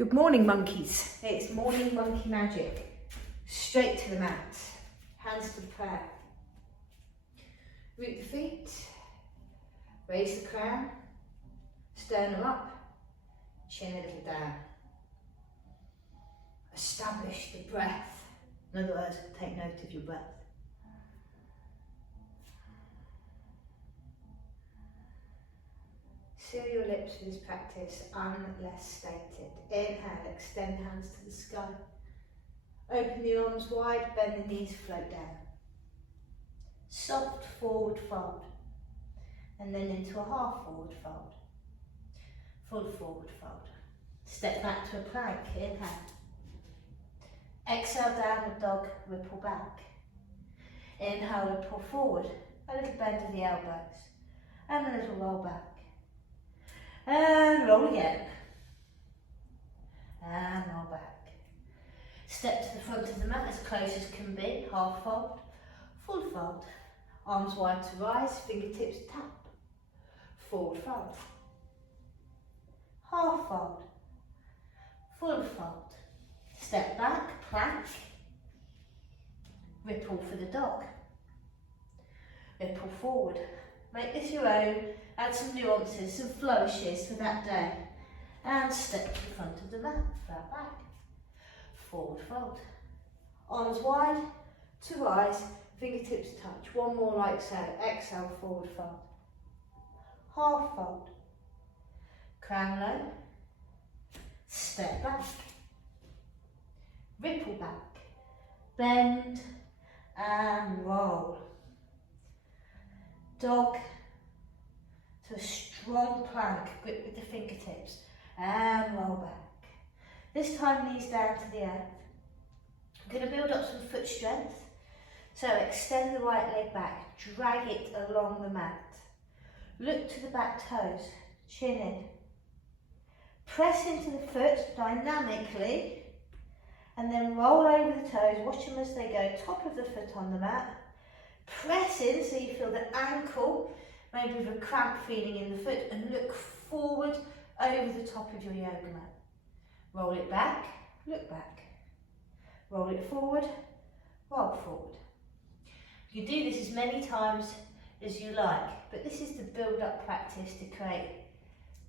Good morning, monkeys. It's morning monkey magic. Straight to the mat. Hands to the prayer. Root the feet. Raise the crown. Sternum up. Chin a little down. Establish the breath. In other words, take note of your breath. Seal your lips for this practice unless stated. Inhale, extend hands to the sky. Open the arms wide, bend the knees, float down. Soft forward fold. And then into a half forward fold. Full forward fold. Step back to a plank, inhale. Exhale, downward dog, ripple back. Inhale, ripple forward. A little bend of the elbows. And a little roll back. And roll again. And roll back. Step to the front of the mat as close as can be. Half fold. Full fold. Arms wide to rise. Fingertips tap. Forward fold. Half fold. Full fold. Step back. Plank. Ripple for the dog. Ripple forward. Make this your own. Add some nuances, some flourishes for that day. And step to the front of the mat, flat back. Forward fold. Arms wide to rise, fingertips touch. One more like so. Exhale, forward fold. Half fold. Crown low. Step back. Ripple back. Bend and roll. Dog to a strong plank, grip with the fingertips, and roll back. This time knees down to the earth. I'm going to build up some foot strength. So extend the right leg back, drag it along the mat. Look to the back toes, chin in. Press into the foot dynamically, and then roll over the toes, watch them as they go, top of the foot on the mat. Press in so you feel the ankle, maybe with a cramp feeling in the foot, and look forward over the top of your yoga mat. Roll it back, look back. Roll it forward, roll forward. You can do this as many times as you like, but this is the build-up practice to create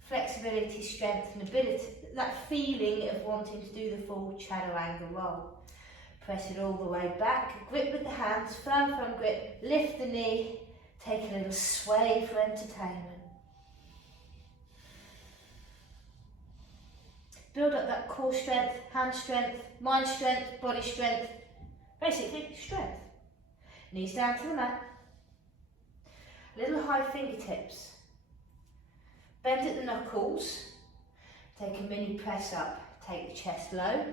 flexibility, strength and ability, that feeling of wanting to do the full Chaturanga roll. Press it all the way back, grip with the hands, firm grip, lift the knee, take a little sway for entertainment. Build up that core strength, hand strength, mind strength, body strength, basically strength. Knees down to the mat, little high fingertips, bend at the knuckles, take a mini press up, take the chest low,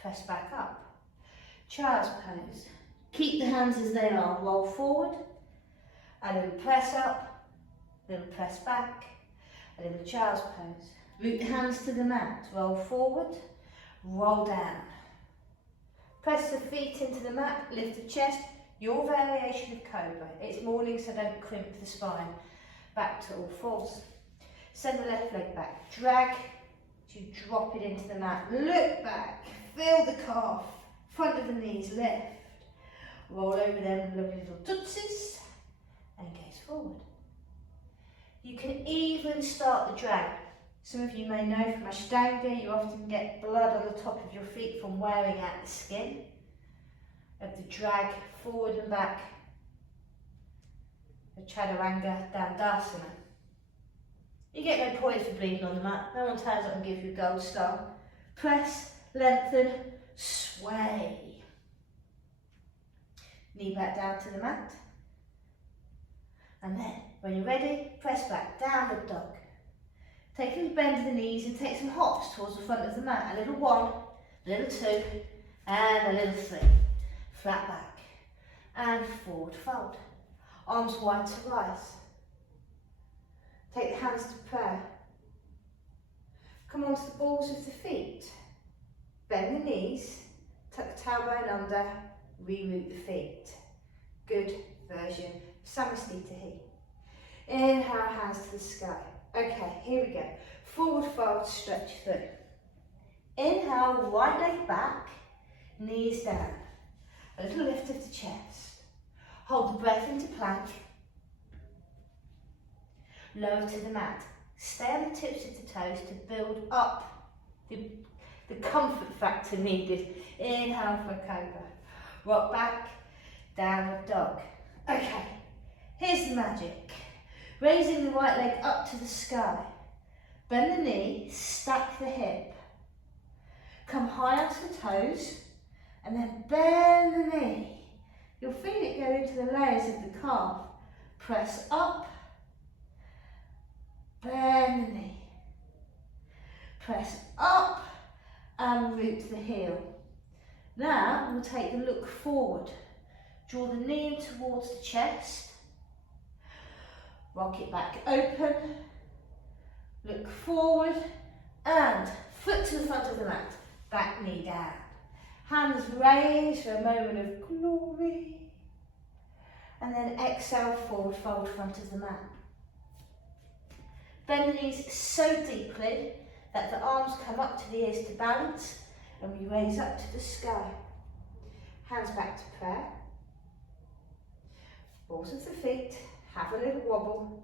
press back up. Child's pose. Keep the hands as they are. Roll forward. A little press up. A little press back. A little child's pose. Root the hands to the mat. Roll forward. Roll down. Press the feet into the mat. Lift the chest. Your variation of cobra. It's morning, so don't crimp the spine. Back to all fours. Send the left leg back. Drag to drop it into the mat. Look back. Feel the calf, front of the knees, lift. Roll over them lovely little tootsies and gaze forward. You can even start the drag. Some of you may know from Ashtanga, you often get blood on the top of your feet from wearing out the skin. Of the drag forward and back. The Chaturanga Dandasana. You get no points for bleeding on the mat. No one turns up and gives you a gold star. Press. Lengthen, sway. Knee back down to the mat. And then, when you're ready, press back, downward dog. Take a little bend of the knees and take some hops towards the front of the mat. A little one, a little two, and a little three. Flat back. And forward fold. Arms wide to rise. Take the hands to prayer. Come onto the balls of the feet. Bend the knees, tuck the tailbone under, reroot the feet. Good version of Samastita. Inhale, hands to the sky. Okay, here we go. Forward fold, stretch through. Inhale, right leg back, knees down. A little lift of the chest. Hold the breath into plank. Lower to the mat. Stay on the tips of the toes to build up the comfort factor needed. Inhale for a cobra. Rock back, downward dog. Okay, here's the magic. Raising the right leg up to the sky. Bend the knee, stack the hip. Come high onto the toes, and then bend the knee. You'll feel it go into the layers of the calf. Press up, bend the knee. Press up and root the heel. Now we'll take the look forward. Draw the knee in towards the chest. Rock it back open. Look forward and foot to the front of the mat. Back knee down. Hands raised for a moment of glory. And then exhale, forward fold front of the mat. Bend the knees so deeply that the arms come up to the ears to balance, and we raise up to the sky. Hands back to prayer. Balls of the feet, have a little wobble,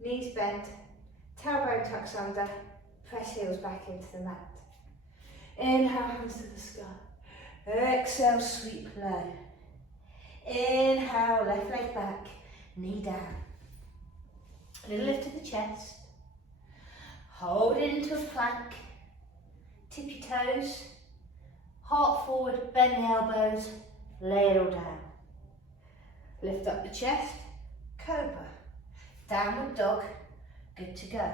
knees bent, tailbone tucks under, press heels back into the mat. Inhale, hands to the sky. Exhale, sweep low. Inhale, left leg back, knee down. A little lift of the chest. Hold it into a plank. Tip your toes. Heart forward, bend the elbows, lay it all down. Lift up the chest, cobra. Downward dog, good to go.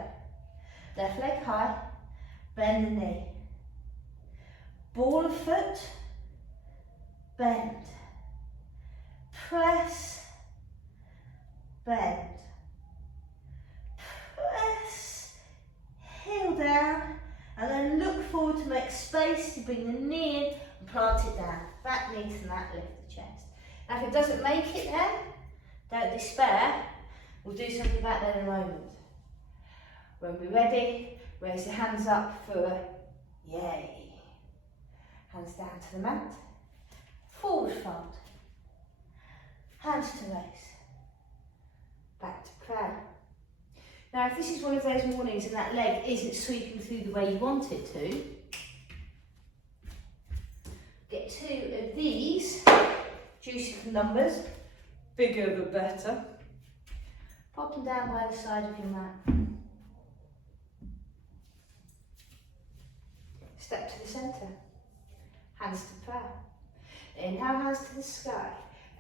Left leg high, bend the knee. Ball of foot, bend. Press, bend. Press, heel down, and then look forward to make space to bring the knee in and plant it down. Back knee to the mat, lift the chest. Now if it doesn't make it there, don't despair. We'll do something about that in a moment. When we're ready, raise your hands up for a yay. Hands down to the mat. Forward fold. Hands to raise. Back to prayer. Now if this is one of those mornings and that leg isn't sweeping through the way you want it to, get 2 of these juicy numbers, bigger the better. Pop them down by the side of your mat. Step to the centre. Hands to prayer. Inhale, hands to the sky.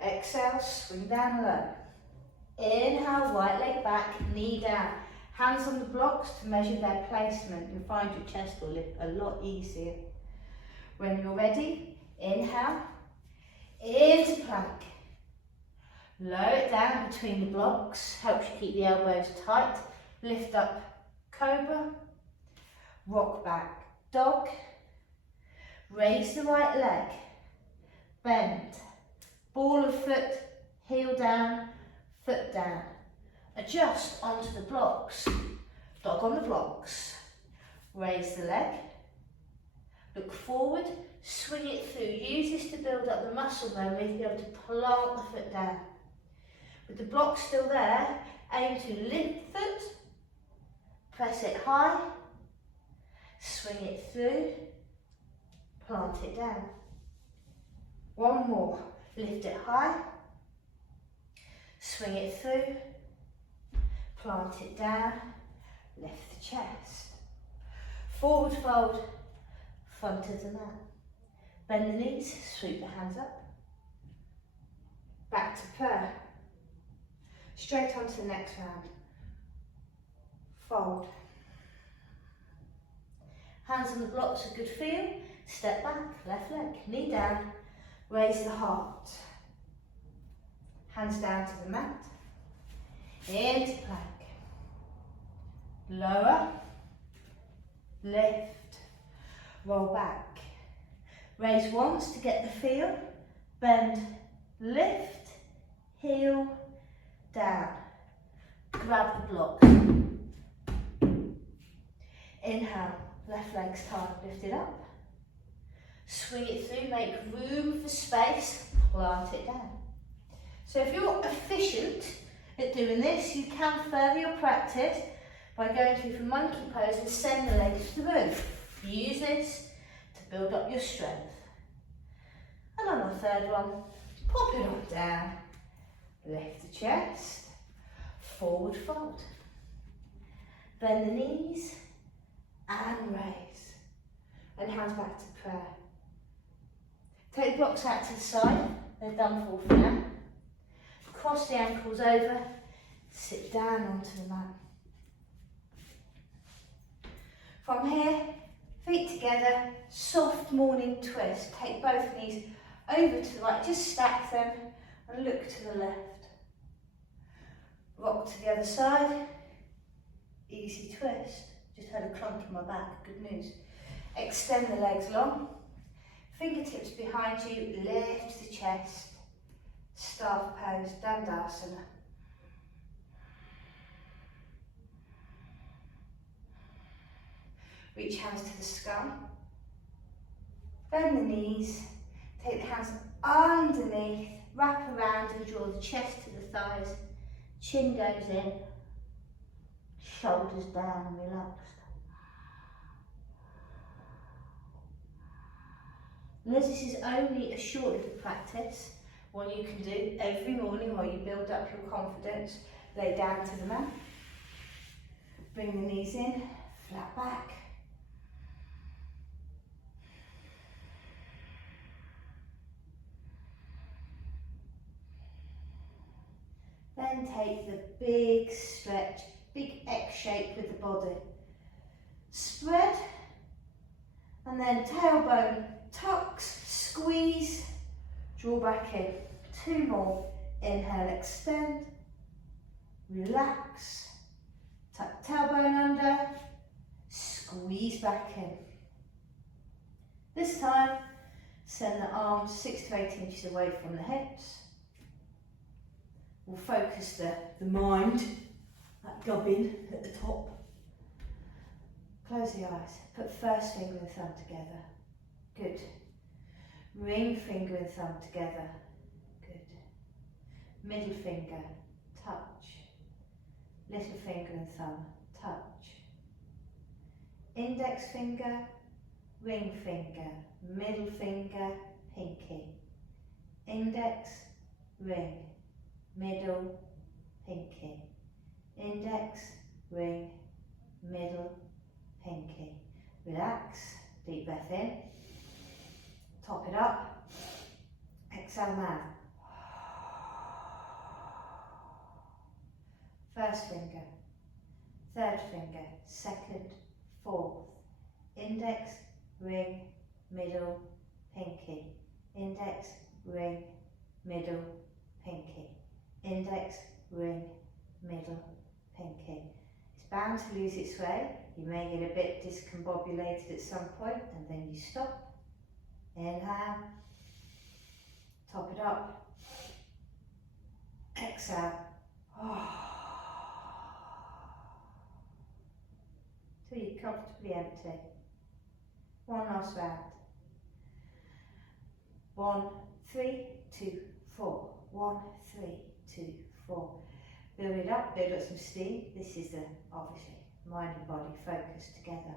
Exhale, swing down low. Inhale, right leg back, knee down. Hands on the blocks to measure their placement. You'll find your chest will lift a lot easier. When you're ready, inhale, into plank. Lower it down between the blocks, helps you keep the elbows tight. Lift up, cobra. Rock back, dog. Raise the right leg. Bend. Ball of foot, heel down, foot down. Adjust onto the blocks. Dog on the blocks. Raise the leg. Look forward, swing it through. Use this to build up the muscle memory to be able to plant the foot down. With the block still there, aim to lift the foot, press it high, swing it through, plant it down. One more, lift it high, swing it through, plant it down, lift the chest. Forward fold, front of the mat. Bend the knees, sweep the hands up. Back to prayer. Straight on to the next round. Fold. Hands on the blocks, a good feel. Step back, left leg, knee down. Raise the heart. Hands down to the mat. Into plank. Lower. Lift. Roll back. Raise once to get the feel. Bend. Lift. Heel. Down. Grab the block. Inhale. Left leg's tight. Lift it up. Swing it through, make room for space, plant it down. So if you're efficient at doing this, you can further your practice by going through from monkey pose and send the legs through. Use this to build up your strength. And on the third one, pop it on down, lift the chest, forward fold. Bend the knees and raise. And hands back to prayer. Take the blocks out to the side, they're done for now. Cross the ankles over, sit down onto the mat. From here, feet together, soft morning twist. Take both knees over to the right, just stack them and look to the left. Rock to the other side, easy twist. Just had a clunk in my back, good news. Extend the legs long, fingertips behind you, lift the chest, staff pose, Dandasana. Reach hands to the skull, bend the knees, take the hands underneath, wrap around and draw the chest to the thighs, chin goes in, shoulders down and relaxed. And as this is only a short little practice, what you can do every morning while you build up your confidence, lay down to the mat, bring the knees in, flat back. Then take the big stretch, big X shape with the body. Spread, and then tailbone tucks, squeeze, draw back in. 2 more. Inhale, extend, relax, tuck tailbone under, squeeze back in. This time, send the arms 6 to 8 inches away from the hips. We'll focus the mind, that gubbin at the top. Close the eyes, put first finger and thumb together. Good. Ring finger and thumb together. Good. Middle finger, touch. Little finger and thumb, touch. Index finger, ring finger, middle finger, pinky. Index, ring, middle, pinky. Index, ring, middle, pinky. Relax, deep breath in. Top it up. Exhale, mouth. First finger, third finger, second, fourth. Index, ring, middle, pinky. Index, ring, middle, pinky. Index, ring, middle, pinky. It's bound to lose its way. You may get a bit discombobulated at some point and then you stop. Inhale, top it up, exhale, till you're comfortably empty. One last round. 1, 3, 2, 4. 1, 3, 2, 4. Build it up, build up some steam. This is the, obviously, mind and body focused together.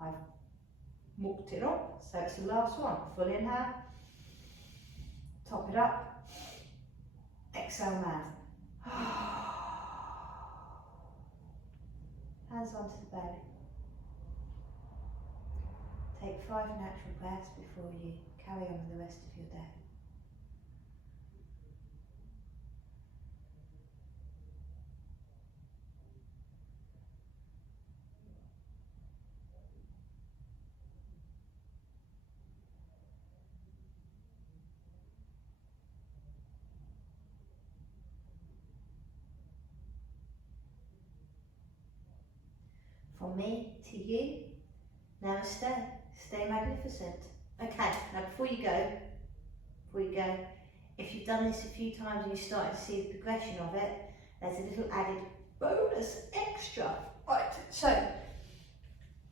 I've mucked it up, so it's the last one. Full inhale, top it up, exhale, mouth. Hands onto the belly. Take 5 natural breaths before you carry on with the rest of your day. From me to you, namaste, stay magnificent. Okay, now before you go, if you've done this a few times and you're starting to see the progression of it, there's a little added bonus extra. Right, so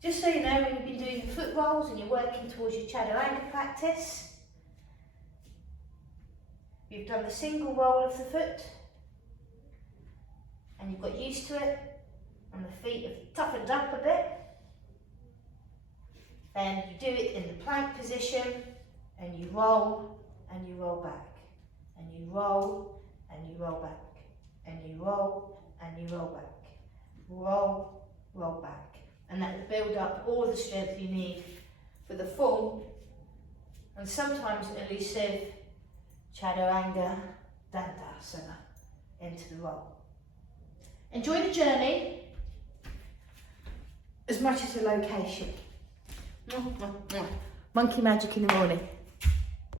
Just so you know, when you've been doing your foot rolls and you're working towards your Chaturanga practice, you've done the single roll of the foot and you've got used to it and the feet have toughened up a bit. Then you do it in the plank position and you roll back and you roll and you roll back and you roll and you roll back. Roll, roll back. And that will build up all the strength you need for the full and sometimes elusive Chaturanga Dandasana into the roll. Enjoy the journey as much as the location. Monkey magic in the morning.